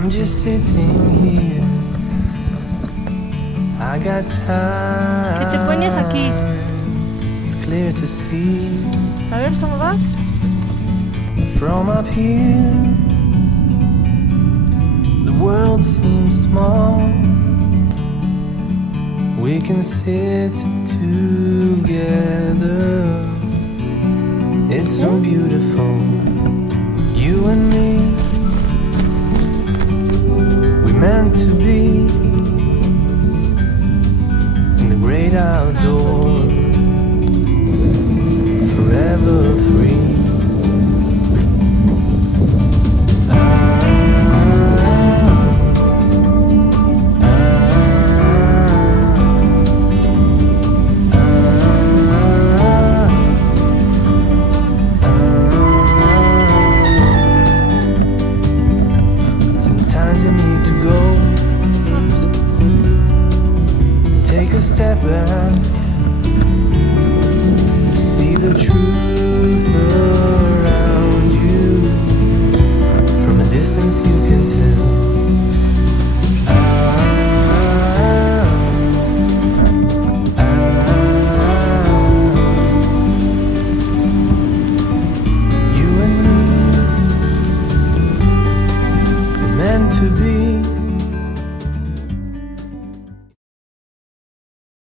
I'm just sitting here. I got Que te pones aquí. time. It's clear to see A ver cómo vas. from up here. The world seems small. We can sit together. It's so beautiful. You and me. We meant to be in the great outdoors, forever free.